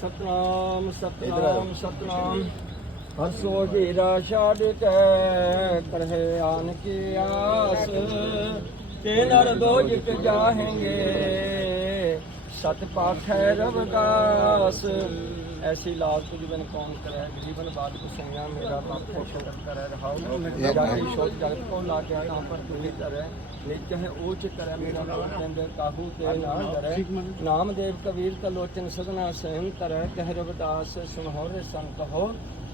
ਸਤਨਾਮ ਸਤਨਾਮ ਸਤਨਾਮ। ਹਰਸੋ ਹੀਰਾ ਛਾੜ ਕੇ ਕਰਹਿ ਆਨ ਕੀ ਆਸ। ਤੇ ਨਰ ਦੋ ਜਿਤ ਜਾਹੇਂਗੇ। ਸਤ ਪਾਠੈ ਰਵਦਾਸ। ਐਸੀ ਲਾਲ ਤੁਝ ਬਿਨ ਕੌਣ ਕਰੈ ਜੀਵਨ ਬਾਦ ਕੁਸਈਆ ਮੇਰਾ ਬਾਪੋ ਸ਼ੰਕਰ ਕਰੈ ਰਹਾਉ ਜਾਤੀ ਸ਼ੋਧ ਜਗਤ ਕੋ ਲਾ ਕੇ ਤਾਂ ਪਰ ਤੁਹੀ ਕਰੈ। ਨਿਚ ਹੈ ਊਚ ਕਰੈ ਮੇਰਾ ਨਾਮ ਕਹਿੰਦੇ ਕਾਹੂ ਤੇ ਨਾ ਡਰੈ ਨਾਮਦੇਵ ਕਬੀਰ ਤਲੋਚਨ ਸਗਨਾ ਸਹਿਮ ਕਰੈ ਕਹਿ ਰਵਦਾਸ ਸੁਨਹੁਰੇ ਸੰਤ ਹੋ।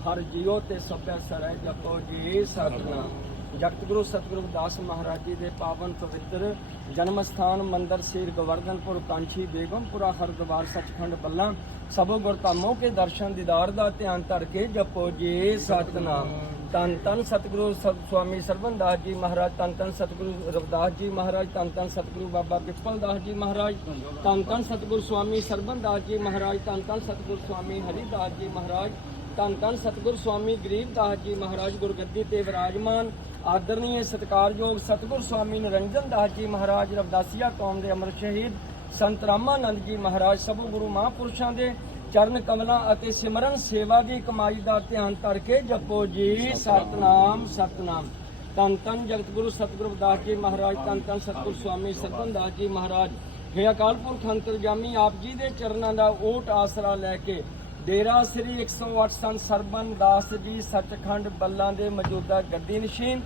ਹਰ ਜੀਉ ਤੇ ਸਭੈ ਸਰੈ ਜਪੋ ਜੀ ਸਤਨਾਮ। ਜਗਤ ਸਤਿਗੁਰੂ ਦਾਸ ਮਹਾਰਾਜ ਜੀ ਦੇ ਪਾਵਨ ਪਵਿੱਤਰ ਜਨਮ ਸਥਾਨ ਮੰਦਰ ਸ੍ਰੀ ਗਵਰਧਨਪੁਰ ਕਾਂਛੀ, ਬੇਗਮਪੁਰਾ, ਹਰਦੁਆਰ, ਸਚਖੰਡ ਬੱਲਾ, ਸਭੋ ਗੁਰ ਕੇ ਦਰਸ਼ਨ ਦੀਦਾਰ ਦਾ ਧਿਆਨ ਧਰ ਕੇ ਜਪੋ ਜੀ ਸਤਨਾਮ। ਤਨ ਤਨ ਸਤਿਗੁਰੂ ਸਵਾਮੀ ਸੁਆਮੀ ਦਾਸ ਜੀ ਮਹਾਰਾਜ ਤਨ ਤਨ ਸਤਿਗੁਰੂ ਰਵਿਦਾਸ ਜੀ ਮਹਾਰਾਜ ਤਨ ਤਨ ਸਤਿਗੁਰੂ ਬਾਬਾ ਪਿੱਪਲ ਦਾਸ ਜੀ ਮਹਾਰਾਜ ਤਨ ਤਨ ਸਤਿਗੁਰੂ ਸੁਆਮੀ ਸਰਬਨ ਜੀ ਮਹਾਰਾਜ ਤਨ ਤਨ ਸਤਿਗੁਰੂ ਸੁਆਮੀ ਹਰੀਦਾਸ ਜੀ ਮਹਾਰਾਜ ਧੰਨ ਧੰਨ ਸਤਿਗੁਰ ਸਵਾਮੀ ਗਰੀਬਦਾਸ ਜੀ ਮਹਾਰਾਜ ਗੁਰਗੱਦੀ ਤੇ ਵਿਰਾਜਮਾਨ ਆਦਰਨੀय ਸਤਿਕਾਰਯੋਗ ਸਤਿਗੁਰ ਸਵਾਮੀ ਨਿਰੰਜਨ ਦਾਸ ਜੀ ਮਹਾਰਾਜ, ਰਵਦਾਸੀਆ ਕੌਮ ਦੇ ਅਮਰ ਸ਼ਹੀਦ ਸੰਤ ਰਾਮਾਨੰਦ ਜੀ ਮਹਾਰਾਜ, ਸਭੋ ਗੁਰੂ ਮਹਾਂਪੁਰਸ਼ਾਂ ਦੇ ਚਰਨ ਕਮਲਾਂ ਅਤੇ ਸਿਮਰਨ ਸੇਵਾ ਦੀ ਕਮਾਈ ਦਾ ਧਿਆਨ ਕਰਕੇ ਜਪੋ ਜੀ। ਸਤਨਾਮ ਸਤਨਾਮ। ਧੰਨ ਧੰਨ ਜਗਤ ਗੁਰੂ ਸਤਿਗੁਰੂ ਰਵਿਦਾਸ ਜੀ ਮਹਾਰਾਜ, ਧੰਨ ਧੰਨ ਸਤਿਗੁਰ ਸਵਾਮੀ ਸਰਬਨ ਦਾਸ ਜੀ ਮਹਾਰਾਜ। ਹੈ ਅਕਾਲ ਪੁਰਖ ਅੰਤਰਜਾਮੀ, ਆਪ ਜੀ ਦੇ ਚਰਨਾਂ ਦਾ ਓਟ ਆਸਰਾ ਲੈ ਕੇ ਡੇਰਾ ਸ੍ਰੀ 108 ਸੰਤ ਸਰਬਨ ਦਾਸ ਜੀ ਸੱਚਖੰਡ ਬੱਲਾਂ ਦੇ ਮੌਜੂਦਾ ਗੱਦੀ ਨਸ਼ੀਨ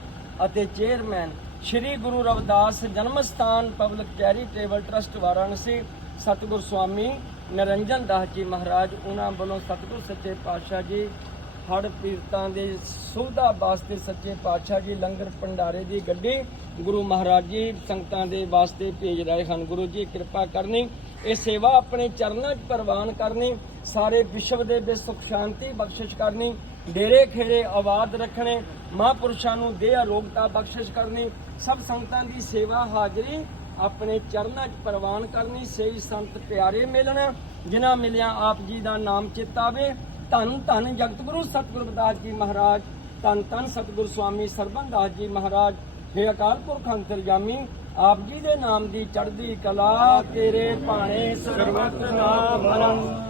ਅਤੇ ਚੇਅਰਮੈਨ ਸ੍ਰੀ ਗੁਰੂ ਰਵਿਦਾਸ ਜਨਮ ਸਥਾਨ ਪਬਲਿਕ ਚੈਰੀਟੇਬਲ ਟਰਸਟ ਵਾਰਾਣਸੀ, ਸਤਿਗੁਰ ਸਵਾਮੀ ਨਰਿੰਜਨ ਦਾਸ ਜੀ ਮਹਾਰਾਜ, ਉਹਨਾਂ ਵੱਲੋਂ ਸਤਿਗੁਰ ਸੱਚੇ ਪਾਤਸ਼ਾਹ ਜੀ ਹੜ ਪੀਰਤਾਂ ਦੇ ਸੁਵਿਧਾ ਵਾਸਤੇ ਸੱਚੇ ਪਾਤਸ਼ਾਹ ਜੀ ਲੰਗਰ ਭੰਡਾਰੇ ਦੀ ਗੱਡੀ ਗੁਰੂ ਮਹਾਰਾਜ ਜੀ ਸੰਗਤਾਂ ਦੇ ਵਾਸਤੇ ਭੇਜ ਰਹੇ ਹਨ। ਗੁਰੂ ਜੀ, ਕਿਰਪਾ ਕਰਨੀ, ਇਹ ਸੇਵਾ ਆਪਣੇ ਚਰਨਾਂ 'ਚ ਪ੍ਰਵਾਨ ਕਰਨੀ, ਸਾਰੇ ਵਿਸ਼ਵ ਦੇ ਵਿੱਚ ਸੁਖ, ਸ਼ਾਂਤੀ ਬਖਸ਼ਿਸ਼ ਕਰਨੀ, ਡੇਰੇ ਖੇਰੇ ਆਬਾਦ ਰੱਖਣੇ, ਮਹਾਂਪੁਰਸ਼ਾਂ ਨੂੰ ਦੇਹ ਅਰੋਗਤਾ ਬਖਸ਼ਿਸ਼ ਕਰਨੀ, ਸਭ ਸੰਗਤਾਂ ਦੀ ਸੇਵਾ ਹਾਜ਼ਰੀ ਆਪਣੇ ਚਰਨਾਂ 'ਚ ਪ੍ਰਵਾਨ ਕਰਨੀ, ਸਹੀ ਸੰਤ ਪਿਆਰੇ ਮਿਲਣ, ਜਿਨ੍ਹਾਂ ਮਿਲਿਆ ਆਪ ਜੀ ਦਾ ਨਾਮ ਚਿਤਾਵੇ ਧੰਨ ਧੰਨ ਜਗਤ ਗੁਰੂ ਸਤਿਗੁਰੂ ਰਵਿਦਾਸ ਜੀ ਮਹਾਰਾਜ, ਧੰਨ ਧੰਨ ਸਤਿਗੁਰੂ ਸਵਾਮੀ ਸਰਬਨ ਦਾਸ ਜੀ ਮਹਾਰਾਜ ਹੇ ਅਕਾਲ ਪੁਰਖ ਅੰਤਰਜਾਮੀ ਆਪ ਜੀ ਦੇ ਨਾਮ ਦੀ ਚੜ੍ਹਦੀ ਕਲਾ, ਤੇਰੇ ਭਾਣੇ ਸਰਬਤ ਨਾਮ ਮਨੰ